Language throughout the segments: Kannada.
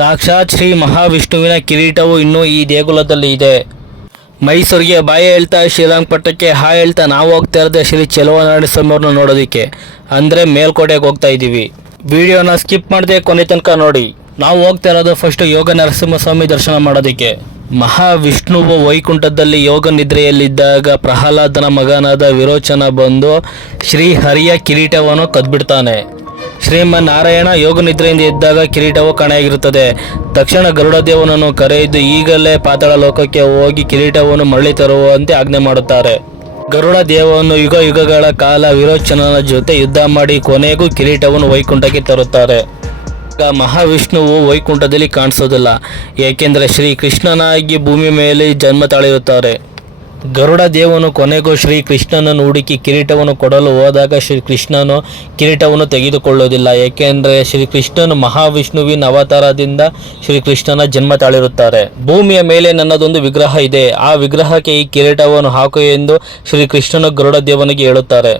ಸಾಕ್ಷಾತ್ ಶ್ರೀ ಮಹಾವಿಷ್ಣುವಿನ ಕಿರೀಟವು ಇನ್ನೂ ಈ ದೇಗುಲದಲ್ಲಿ ಇದೆ. ಮೈಸೂರಿಗೆ ಬಾಯಿ ಹೇಳ್ತಾ ಶ್ರೀರಂಗಪಟ್ಟಣಕ್ಕೆ ಹಾಯ್ ಹೇಳ್ತಾ ನಾವು ಹೋಗ್ತಾ ಇರೋದೇ ಶ್ರೀ ಚೆಲುವನಾರಾಯಣಸ್ವಾಮಿ ಅವ್ರನ್ನ ನೋಡೋದಕ್ಕೆ, ಅಂದರೆ ಮೇಲ್ಕೋಟೆಗೆ ಹೋಗ್ತಾ ಇದ್ದೀವಿ. ವಿಡಿಯೋನ ಸ್ಕಿಪ್ ಮಾಡದೆ ಕೊನೆ ತನಕ ನೋಡಿ. ನಾವು ಹೋಗ್ತಾ ಇರೋದು ಫಸ್ಟ್ ಯೋಗ ನರಸಿಂಹಸ್ವಾಮಿ ದರ್ಶನ ಮಾಡೋದಕ್ಕೆ. ಮಹಾವಿಷ್ಣುವು ವೈಕುಂಠದಲ್ಲಿ ಯೋಗ ನಿದ್ರೆಯಲ್ಲಿದ್ದಾಗ ಪ್ರಹ್ಲಾದನ ಮಗನಾದ ವಿರೋಚನ ಬಂದು ಶ್ರೀಹರಿಯ ಕಿರೀಟವನ್ನು ಕದ್ಬಿಡ್ತಾನೆ. ಶ್ರೀಮನ್ನಾರಾಯಣ ಯೋಗ ನಿದ್ರೆಯಿಂದ ಇದ್ದಾಗ ಕಿರೀಟವು ಕಾಣೆಯಾಗಿರುತ್ತದೆ. ತಕ್ಷಣ ಗರುಡ ದೇವನನ್ನು ಕರೆಯಿದ್ದು ಈಗಲೇ ಪಾತಾಳ ಲೋಕಕ್ಕೆ ಹೋಗಿ ಕಿರೀಟವನ್ನು ಮರಳಿ ತರುವಂತೆ ಆಜ್ಞೆ ಮಾಡುತ್ತಾರೆ. ಗರುಡ ದೇವವನ್ನು ಯುಗ ಯುಗಗಳ ಕಾಲ ವಿರೋಚನನ ಜೊತೆ ಯುದ್ಧ ಮಾಡಿ ಕೊನೆಗೂ ಕಿರೀಟವನ್ನು ವೈಕುಂಠಕ್ಕೆ ತರುತ್ತಾರೆ. ಮಹಾವಿಷ್ಣುವು ವೈಕುಂಠದಲ್ಲಿ ಕಾಣಿಸೋದಿಲ್ಲ, ಏಕೆಂದರೆ ಶ್ರೀಕೃಷ್ಣನಾಗಿ ಭೂಮಿ ಮೇಲೆ ಜನ್ಮ ತಾಳಿರುತ್ತಾರೆ. ಗರುಡ ದೇವನು ಕೊನೆಗೂ ಶ್ರೀಕೃಷ್ಣನನ್ನು ಹುಡುಕಿ ಕಿರೀಟವನ್ನು ಕೊಡಲು ಹೋದಾಗ ಶ್ರೀಕೃಷ್ಣನು ಕಿರೀಟವನ್ನು ತೆಗೆದುಕೊಳ್ಳುವುದಿಲ್ಲ, ಏಕೆಂದರೆ ಶ್ರೀಕೃಷ್ಣನು ಮಹಾವಿಷ್ಣುವಿನ ಅವತಾರದಿಂದ ಶ್ರೀಕೃಷ್ಣನ ಜನ್ಮ ತಾಳಿರುತ್ತಾರೆ. ಭೂಮಿಯ ಮೇಲೆ ನನ್ನದೊಂದು ವಿಗ್ರಹ ಇದೆ, ಆ ವಿಗ್ರಹಕ್ಕೆ ಈ ಕಿರೀಟವನ್ನು ಹಾಕು ಎಂದು ಶ್ರೀಕೃಷ್ಣನು ಗರುಡ ದೇವನಿಗೆ ಹೇಳುತ್ತಾರೆ.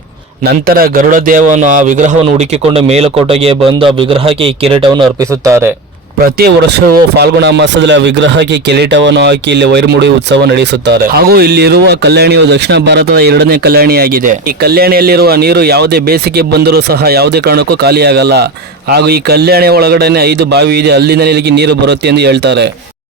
ನಂತರ ಗರುಡ ದೇವನು ಆ ವಿಗ್ರಹವನ್ನು ಹುಡುಕಿಕೊಂಡು ಮೇಲುಕೋಟೆಗೆ ಬಂದು ಆ ವಿಗ್ರಹಕ್ಕೆ ಈ ಕಿರೀಟವನ್ನು ಅರ್ಪಿಸುತ್ತಾರೆ. ಪ್ರತಿ ವರ್ಷವೂ ಫಾಲ್ಗುಣ ಮಾಸದಲ್ಲಿ ಆ ವಿಗ್ರಹಕ್ಕೆ ಕಿರೀಟವನ್ನು ಹಾಕಿ ಇಲ್ಲಿ ವೈರಮುಡಿ ಉತ್ಸವ ನಡೆಸುತ್ತಾರೆ. ಹಾಗೂ ಇಲ್ಲಿರುವ ಕಲ್ಯಾಣಿಯು ದಕ್ಷಿಣ ಭಾರತದ 2ನೇ ಕಲ್ಯಾಣಿಯಾಗಿದೆ. ಈ ಕಲ್ಯಾಣಿಯಲ್ಲಿರುವ ನೀರು ಯಾವುದೇ ಬೇಸಿಗೆ ಬಂದರೂ ಸಹ ಯಾವುದೇ ಕಾರಣಕ್ಕೂ ಖಾಲಿಯಾಗಲ್ಲ. ಹಾಗೂ ಈ ಕಲ್ಯಾಣಿ ಒಳಗಡೆ 5 ಬಾವಿ ಇದೆ, ಅಲ್ಲಿಂದ ಇಲ್ಲಿಗೆ ನೀರು ಬರುತ್ತೆ ಎಂದು ಹೇಳ್ತಾರೆ.